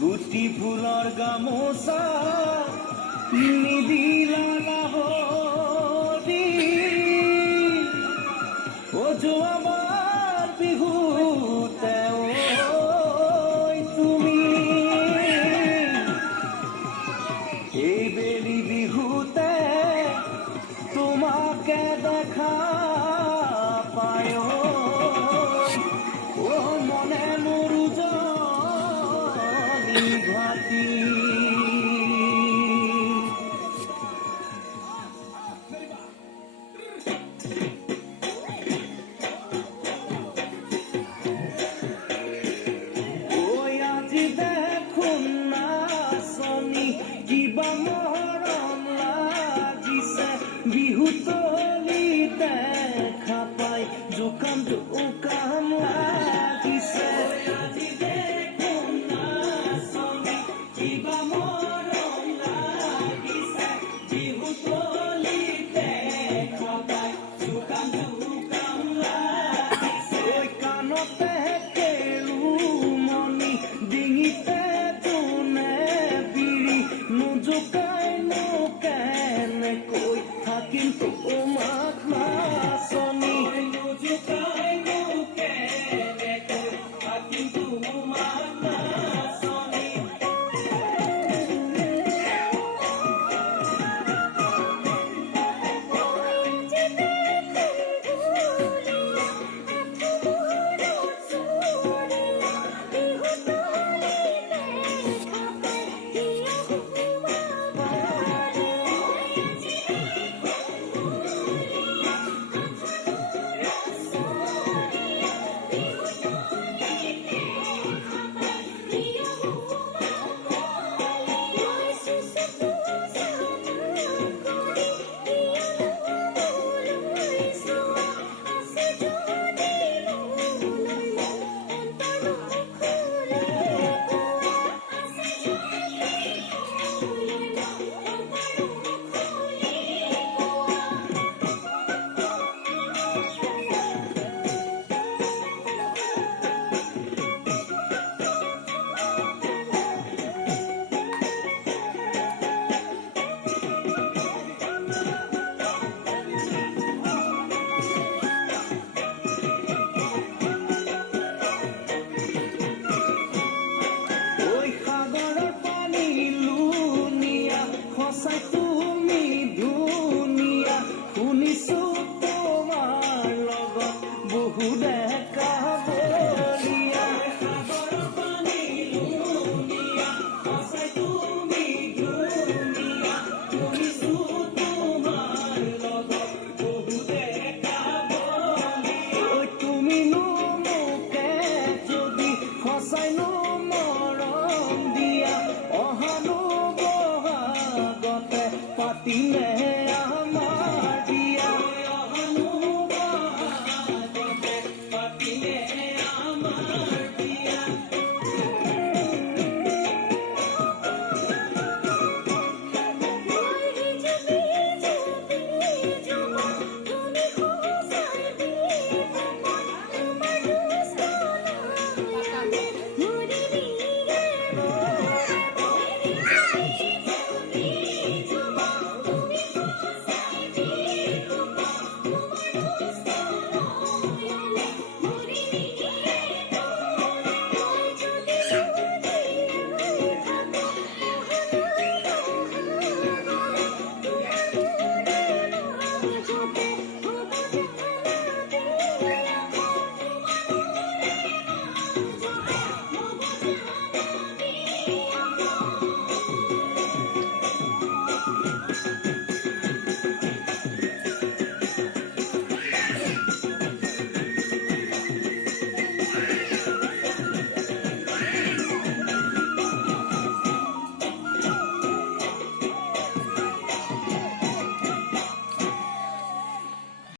গুটি ফুলৰ গামোচা নিদিলা নাহৰি যোৱাবাৰ বিহুতে তুমি এইবেলি বিহুতে তোমাকে দেখা পায় মনে মোৰ জনী ঘাটি আজি দেখোন নাচনি কিবা মৰম লাগিছে বিহুতলি দেখা পাই জোকাম জোকাম লাগিছে আজি দেখোন নাচনি কিবা মৰম লাগিছে বিহুতলি দেখা পাই জোকাম জোকাম লাগিছে কাণতে ডিঙিতে তোনে বিৰি নোজোকাইনো কেনেকৈ থাকিম তোমাক নাচনি নোজোকাইনো কেনেকৈ থাকিম তোমাক নাচনি তুমি ধুনীয়া শুনিছো তোমাৰ লগত বহু ডেকা বলিয়া সাগৰ পানী লুনিয়া সঁচাই তুমি ধুনীয়া শুনিছো তোমাৰ লগত বহু ডেকা বলিয়া তুমিনো মোকে যদি সঁচাই নো মৰম দিয়া অহানো পাতিলে আমাৰ বিয়া পাতিলে আমাৰ বিয়া